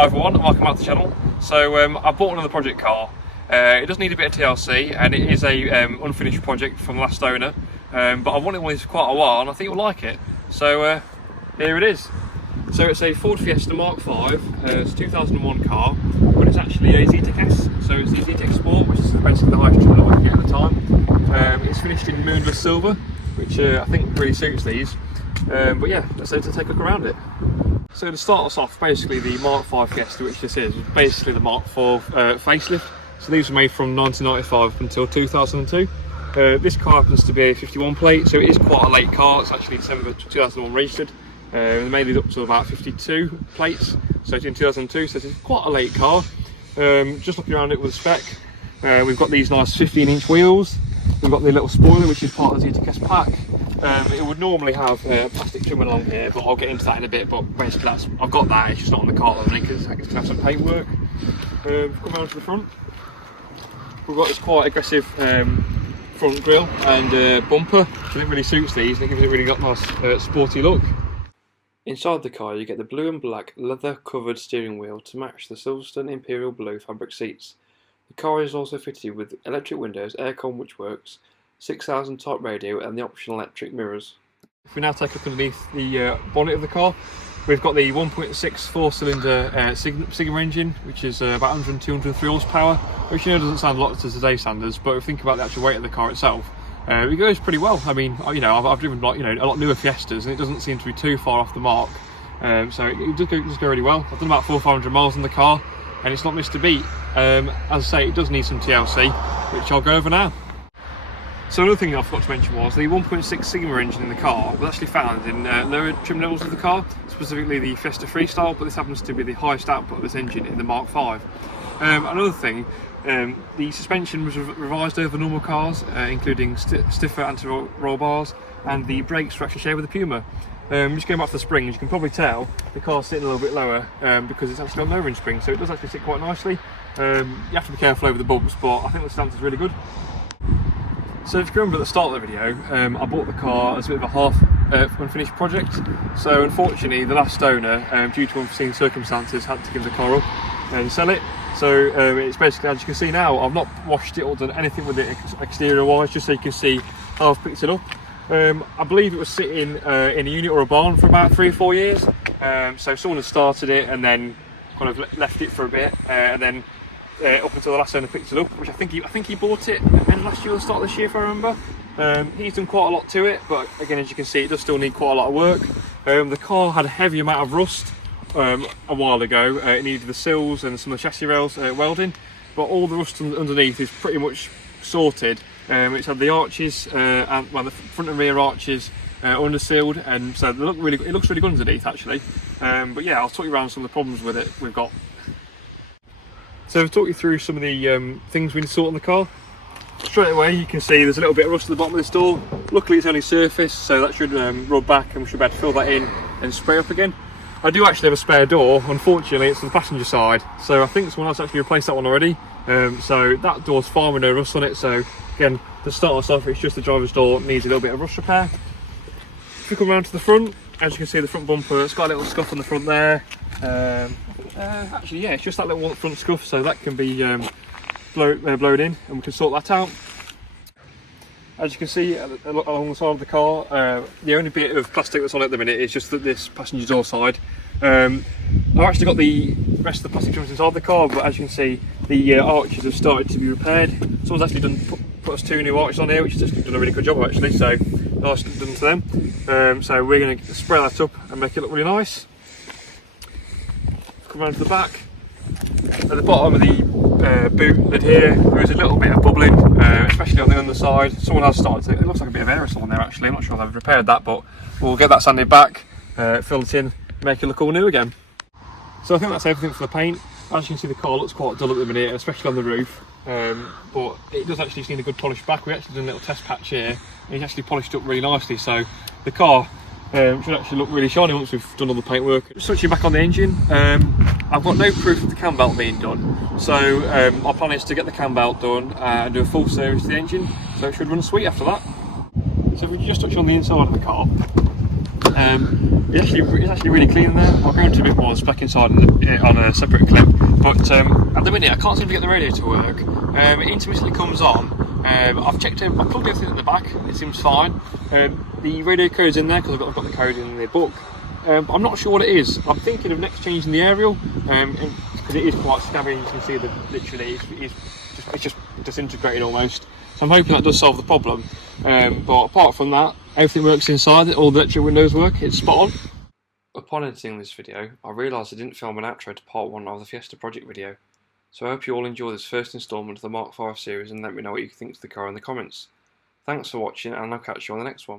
Hi everyone, welcome back to the channel. So I bought another project car. It does need a bit of TLC and it is a unfinished project from the last owner, but I've wanted one of these for quite a while and I think you'll like it. So here it is. So it's a Ford Fiesta Mark 5, it's a 2001 car, but it's actually a Zetec-S, so it's the Zetec Sport, which is basically the highest trim that I can get at the time. It's finished in moonless silver, which I think really suits these. But yeah, let's take a look around it. So to start us off, basically the Mark 5 Fiesta, which this is basically the Mark 4 facelift. So these were made from 1995 until 2002. This car happens to be a 51 plate, so it is quite a late car. It's actually December 2001 registered. They made it up to about 52 plates, so it's in 2002, so it's quite a late car. Just looking around it with a spec, we've got these nice 15-inch wheels. We've got the little spoiler, which is part of the Zetec-S pack. It would normally have plastic trim along here, but I'll get into that in a bit. But basically, I've got that. It's just not on the car at the minute because it's going to have some paint work. Come around to the front. We've got this quite aggressive front grille and bumper. I think really suits these, and it gives it a really nice sporty look. Inside the car, you get the blue and black leather-covered steering wheel to match the Silverstone Imperial Blue fabric seats. The car is also fitted with electric windows, aircon which works, 6000 type radio and the optional electric mirrors. If we now take a look underneath the bonnet of the car, we've got the 1.6 4-cylinder Sigma engine, which is about 102-103 horsepower, which doesn't sound a lot to today's standards, but if you think about the actual weight of the car itself, it goes pretty well. I mean, I've driven a lot newer Fiestas and it doesn't seem to be too far off the mark, so it does go really well. I've done about 400 or 500 miles on the car and it's not missed a beat. As I say, it does need some TLC, which I'll go over now. So another thing I forgot to mention was the 1.6 Sigma engine in the car was actually found in lower trim levels of the car, specifically the Fiesta Freestyle, but this happens to be the highest output of this engine in the Mark 5. Another thing, the suspension was revised over normal cars, including stiffer anti-roll bars, and the brakes were actually shared with the Puma. Just going back to the springs, you can probably tell the car's sitting a little bit lower because it's actually got lowering springs, so it does actually sit quite nicely. You have to be careful over the bumps, but I think the stance is really good. So if you remember at the start of the video, I bought the car as a bit of a half unfinished project. So unfortunately, the last owner, due to unforeseen circumstances, had to give the car up and sell it. So it's basically, as you can see now, I've not washed it or done anything with it exterior wise, just so you can see how I've picked it up. I believe it was sitting in a unit or a barn for about 3 or 4 years. So someone had started it and then kind of left it for a bit, and then up until the last owner picked it up, which I think he bought it at the end of last year or the start of this year, if I remember. He's done quite a lot to it, but again, as you can see, it does still need quite a lot of work. The car had a heavy amount of rust a while ago. It needed the sills and some of the chassis rails welding, but all the rust underneath is pretty much sorted. It's had the arches, and the front and rear arches under sealed, and so it looks really good underneath actually. But yeah, I'll talk you around some of the problems with it we've got. So I'll talk you through some of the things we need to sort on the car. Straight away you can see there's a little bit of rust at the bottom of this door. Luckily it's only surface, so that should rub back and we should be able to fill that in and spray up again. I do actually have a spare door. Unfortunately it's on the passenger side, so I think someone else actually replaced that one already. So that door's fine with no rust on it. So again, to start us off, it's just the driver's door needs a little bit of rust repair. If we come around to the front, as you can see, the front bumper, it's got a little scuff on the front there. Actually, yeah, it's just that little front scuff, so that can be blown in, and we can sort that out. As you can see along the side of the car, the only bit of plastic that's on it at the minute is just this passenger door side. I've actually got the rest of the plastic trims inside the car, but as you can see, the arches have started to be repaired. Someone's actually put us 2 new arches on here, which has done a really good job actually, so nice done to them. So we're going to spray that up and make it look really nice. Come around to the back. At the bottom of the boot lid here, there is a little bit of bubbling, especially on the underside. Someone has started to, it looks like a bit of aerosol in there actually. I'm not sure if they've repaired that, but we'll get that sanded back, fill it in, make it look all new again. So I think that's everything for the paint. As you can see, the car looks quite dull at the minute, especially on the roof, but it does actually need a good polish back. We actually did a little test patch here and it's actually polished up really nicely, so the car should actually look really shiny once we've done all the paint work. Switching back on the engine, I've got no proof of the cam belt being done, so our plan is to get the cam belt done and do a full service to the engine, so it should run sweet after that. So if we just touch on the inside of the car, It's actually really clean in there. I'll go into a bit more spec inside on a separate clip, but at the minute I can't seem to get the radio to work. It intermittently comes on. I've plugged everything in the back, it seems fine. The radio code's in there because I've got the code in the book. I'm not sure what it is. I'm thinking of next changing the aerial, because it is quite scabby. You can see that literally it's just disintegrated almost. So I'm hoping that does solve the problem. But apart from that, everything works inside. All the electric windows work. It's spot on. Upon editing this video, I realised I didn't film an outro to part 1 of the Fiesta project video. So I hope you all enjoy this first instalment of the Mark 5 series and let me know what you think of the car in the comments. Thanks for watching, and I'll catch you on the next one.